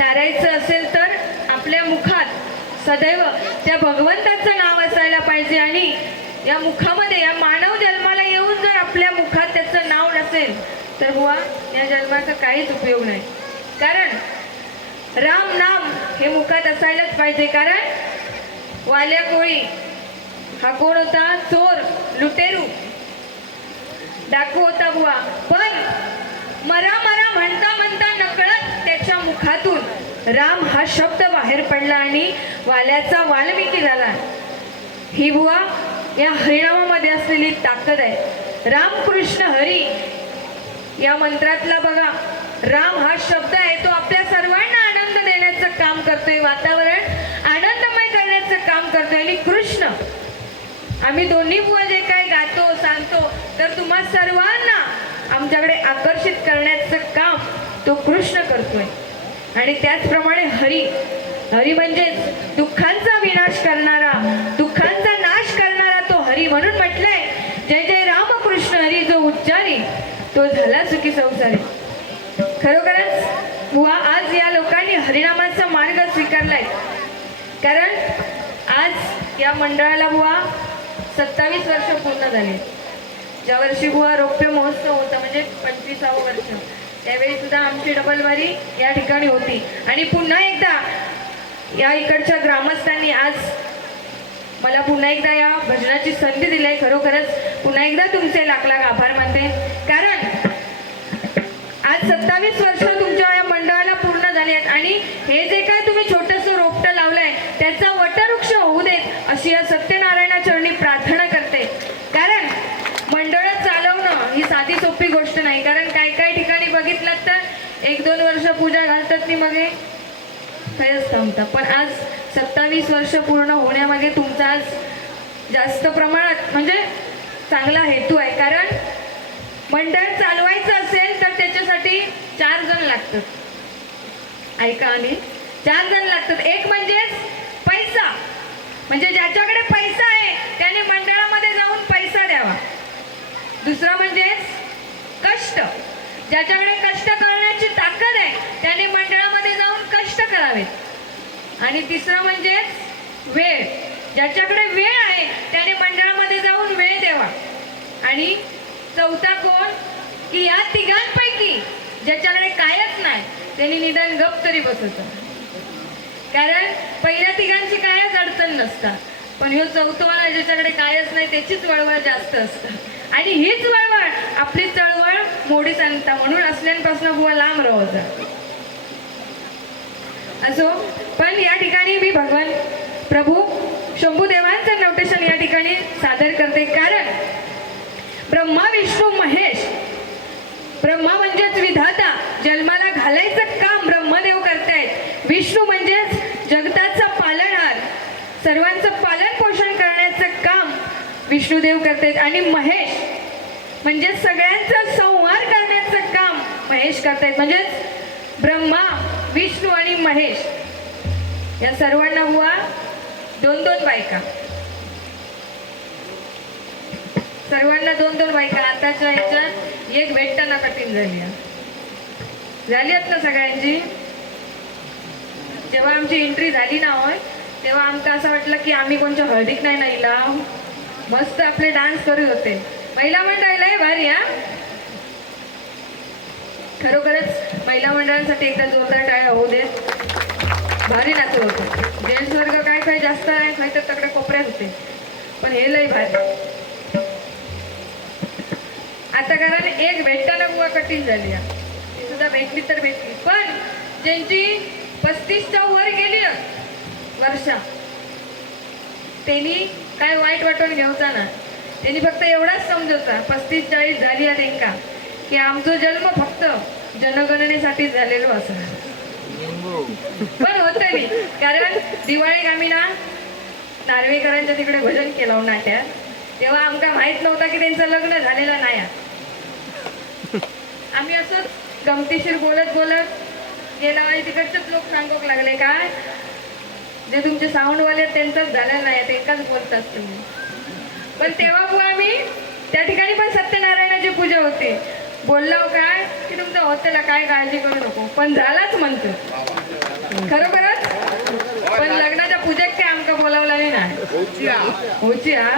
तारायचं असेल तर आपल्या मुखात सदैव त्या भगवंताचं नाव असायला पाहिजे. आणि या मुखामध्ये या मानव जन्माला येऊन जर आपल्या मुखात त्याचं नाव नसेल तर बुवा या जन्माचा काहीच उपयोग नाही. कारण राम नाम हे मुखात असायलाच पाहिजे. कारण वाल्या कोळी हा कोण होता? चोर, लुटेरू, डाकू होता बुवा. पण मरा मरा म्हणता म्हणता नकळत त्याच्या मुखातून राम हा शब्द बाहेर पडला आणि वाल्याचा वाल्मिकी झाला. ही बुवा या हरिनामामध्ये असलेली ताकद आहे. रामकृष्ण हरी या मंत्रातला बघा, राम हा शब्द आहे तो आपल्या सर्वांना आनंद देण्याचं काम करतोय, वातावरण आनंदमय करण्याचं काम करतोय. आणि कृष्ण आम्ही दोन्ही बुवा जे काय गातो सांगतो तर तुम्हा सर्वांना आमच्याकडे आकर्षित करण्याचं काम तो कृष्ण करतोय. आणि त्याचप्रमाणे हरी, हरी म्हणजेच दुःखांचा विनाश करणारा, दुःखांचा नाश करणारा तो हरी. म्हणून म्हटलंय जय जय रामकृष्ण हरी, जो उच्चारी तो झाला सुखी संसारी. खरोखरच बुवा आज या लोकांनी हरिनामाचा मार्ग स्वीकारलाय. कारण आज या मंडळाला बुवा 27 वर्ष पूर्ण झाली. ज्या वर्षी बुवा रौप्य महोत्सव होता म्हणजे 25वे वर्ष, त्यावेळी सुद्धा आमची डबलवारी या ठिकाणी होती. आणि पुन्हा एकदा या इकडच्या ग्रामस्थांनी आज मला पुन्हा एकदा या भजनाची संधी दिली आहे. खरोखरच पुन्हा एकदा तुमचे लाख लाख आभार मानते. कारण आज 27 वर्ष तुमच्या या मंडळाला पूर्ण झाली आहेत. आणि हे जे काय तुम्ही छोटंसं रोपटं लावलंय त्याचा वटवृक्ष होऊ देत अशी या सत्यनारायणा चरणी प्रार्थना करते. कारण मंडळ चालवणं ही साधी सोपी गोष्ट नाही. कारण काही काही ठिकाणी बघितलं तर 1-2 वर्ष पूजा घालतात ती मग कायच थांबतात. पण आज 27 वर्ष पूर्ण होण्यामागे तुमचा आज जास्त प्रमाणात म्हणजे चांगला हेतू आहे. कारण मंडळ चालवायचं असेल तर त्याच्यासाठी 4 जण लागतात. ऐका, आणि 4 जण लागतात. एक म्हणजेच पैसा, म्हणजे ज्याच्याकडे पैसा आहे त्याने मंडळामध्ये जाऊन पैसा द्यावा. दुसरा म्हणजेच कष्ट, ज्याच्याकडे कष्ट करण्याची ताकद आहे त्याने मंडळामध्ये जाऊन कष्ट करावेत. आणि तिसरं म्हणजेच वेळ, ज्याच्याकडे वेळ आहे त्याने मंडळामध्ये जाऊन वेळ द्यावा. आणि चौथा कोण की या तिघांपैकी ज्याच्याकडे कायच नाही त्यांनी निदान गप तरी बसायचं. कारण पहिल्या तिघांची कायच अडचण नसतात, पण ह्यो चौथवाला ज्याच्याकडे कायच नाही त्याचीच वळवळ जास्त असतं. आणि हीच वळवळ आपली चळवळ मोडी सांगता. म्हणून असल्यांपासून बुवा लांब राहायचा असो. पण या ठिकाणी मी भगवान प्रभू शंभूदेवांचं नोटेशन या ठिकाणी सादर करते. कारण ब्रह्मा विष्णू महेश, ब्रह्मा म्हणजेच विधाता, जन्माला घालायचं काम ब्रह्मदेव करतायत. विष्णू म्हणजेच जगताचा पालनहार, सर्वांचं पालन पोषण करण्याचं काम विष्णुदेव करतायत. आणि महेश म्हणजे सगळ्यांचा संहार करण्याचं काम महेश करतायत. म्हणजेच ब्रह्मा, विष्णू आणि महेश या सर्वांना बुवा 2-2 बायका, सर्वांना 2-2 बायका. आताच्या ह्याच्यात एक भेटताना कठीण झाली आहेत ना सगळ्यांची. जेव्हा आमची एंट्री झाली ना होय तेव्हा आमचं असं वाटलं की आम्ही कोणच्या हळदीक नाही नाहीला, मस्त आपले डान्स करत होते. महिला मंडळाला भारी. खरोखरच महिला मंडळांसाठी एकदा जोरदार टाळ्या होऊ दे. भारी नाचत होते. जेंट्स वर्ग काय काय जास्त आहे काय तर तकडे कोपऱ्यात होते, पण हे लय भारी. आता कारण एक भेटताना बुवा कठीण झाली, ती सुद्धा भेटली तर भेटली. पण ज्यांची 35च्या वर गेली वर्षा त्यांनी काय वाईट वाटून घ्यायचा ना. त्यांनी फक्त एवढाच समजायचा 35-40 झाली आहे त्यांका की आमचा जन्म फक्त जनगणनेसाठी झालेलो असं. पण होत नाही. कारण दिवाळी आम्ही ना नार्वेकरांच्या तिकडे भजन केलं नाट्यात, तेव्हा आमका माहित नव्हता की त्यांचं लग्न झालेलं नाही. आम्ही असंच गमतीशीर बोलत बोलत गेला आणि तिकडचेच लोक सांगूक लागले काय जे तुमचे साऊंडवाले त्यांचंच झालेलं नाही, ते एकाच बोलतात तुम्ही. पण तेव्हा बुवा आम्ही त्या ठिकाणी पण सत्यनारायणाची पूजा होती. बोललो काय की तुमचं होतेला काय काळजी करू नको, पण झालाच म्हणतो. खरोखरच पण लग्नाच्या पूजेत काय आमका बोलावला नाही होची हा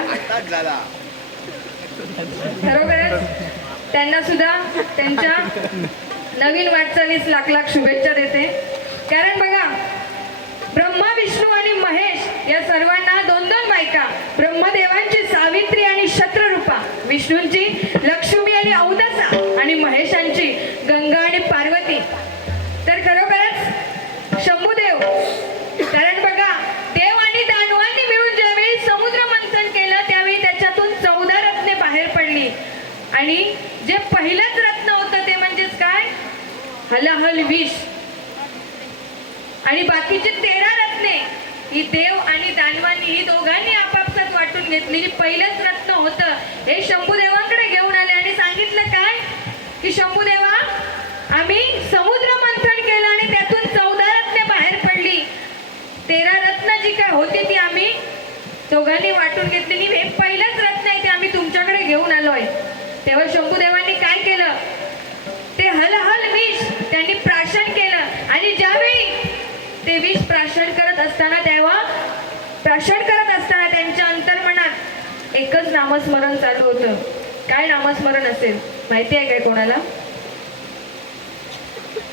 खरोखरच त्यांना सुद्धा त्यांच्या नवीन वाटचालीस लाख लाख शुभेच्छा देते. कारण बघा, ब्रह्मा विष्णू आणि महेश या सर्वांना दोन दोन बायका, ब्रह्मदेवांची सावित्री आणि शत्रुरूपा, विष्णूंची लक्ष्मी आणि औदसा आणि महेशांची गंगा आणि पार्वती. तर खरोखरच शंभूदेव, कारण बघा देव आणि दानवांनी मिळून ज्यावेळी समुद्र मंथन केलं त्यावेळी त्याच्यातून 14 रत्ने बाहेर पडली आणि जे पहिलंच रत्न होतं ते म्हणजेच काय, हलाहल विष आणि बाकीची 13 रत्ने ही देव आणि दानवांनी ही दोघांनी आपापसात वाटून घेतलेली पहिलंच रत्न होतं. हे शंभूदेवांकडे घेऊन आले आणि सांगितलं काय की शंभूदेवा, आम्ही समुद्र मंथन केलं आणि त्यातून 14 रत्ने बाहेर पडली. 13 रत्न जी काय होती ती आम्ही दोघांनी वाटून घेतलेली. हे पहिलंच रत्न आहे ते आम्ही तुमच्याकडे घेऊन आलोय. तेव्हा शंभूदेवांनी काय केलं, ते हलहल विष त्यांनी प्राशन केलं आणि ज्यावेळी ते विष प्राशन करत असताना त्यांच्या अंतर्मनात एकच नामस्मरण चालू होतं. काय नामस्मरण असेल माहिती आहे काय कोणाला?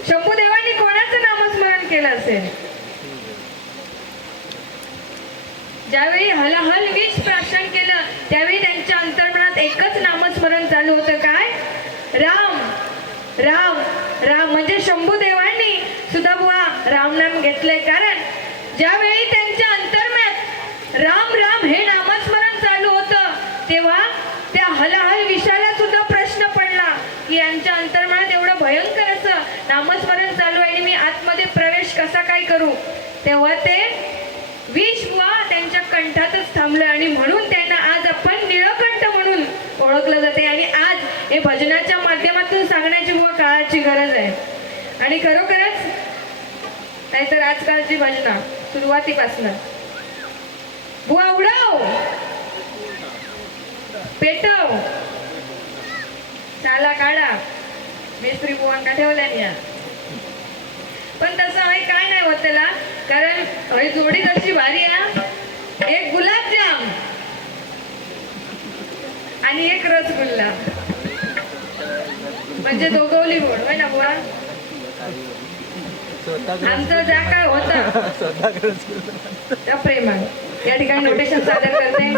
शंभूदेवांनी कोणाचं नामस्मरण केलं असेल? ज्यावेळी हलाहल विष प्राशन केलं त्यावेळी त्यांच्या अंतर्मनात एकच नामस्मरण चालू होतं. काय? राम राम राम. म्हणजे शंभूदेवांनी सुद्धा बुवा राम नाम घेतलंय. कारण ज्यावेळी त्यांच्या अंतर्मनात राम राम हे नामस्मरण चालू होतं तेव्हा त्या हलाहल विषाला सुद्धा प्रश्न पडला की यांच्या अंतर्मनात एवढं भयंकर असं नामस्मरण चालू आहे आणि मी आतमध्ये प्रवेश कसा काय करू. तेव्हा ते विष बुवा त्यांच्या कंठातच थांबलं आणि म्हणून त्यांना आज आपण निळकंठ म्हणून ओळखलं जाते. आणि आज हे भजनाच्या माध्यमातून सांगण्याची बुवा काळाची गरज आहे. आणि खरोखरच नाहीतर आजकालची भजना सुरुवातीपासून बुवा उडव पेटव चाला काढा मेस्त्री बुवांका ठेवल्याने या. पण तसं आहे काय नाही होत त्याला. कारण हळी जोडी कशी भारी आहे, एक गुलाबजाम आणि एक रसगुल्ला म्हणजे दोघवली गोड होय ना बुवा. आमचं ज्या काय होतं त्या प्रेमात या ठिकाणी नोटेशन सादर करते.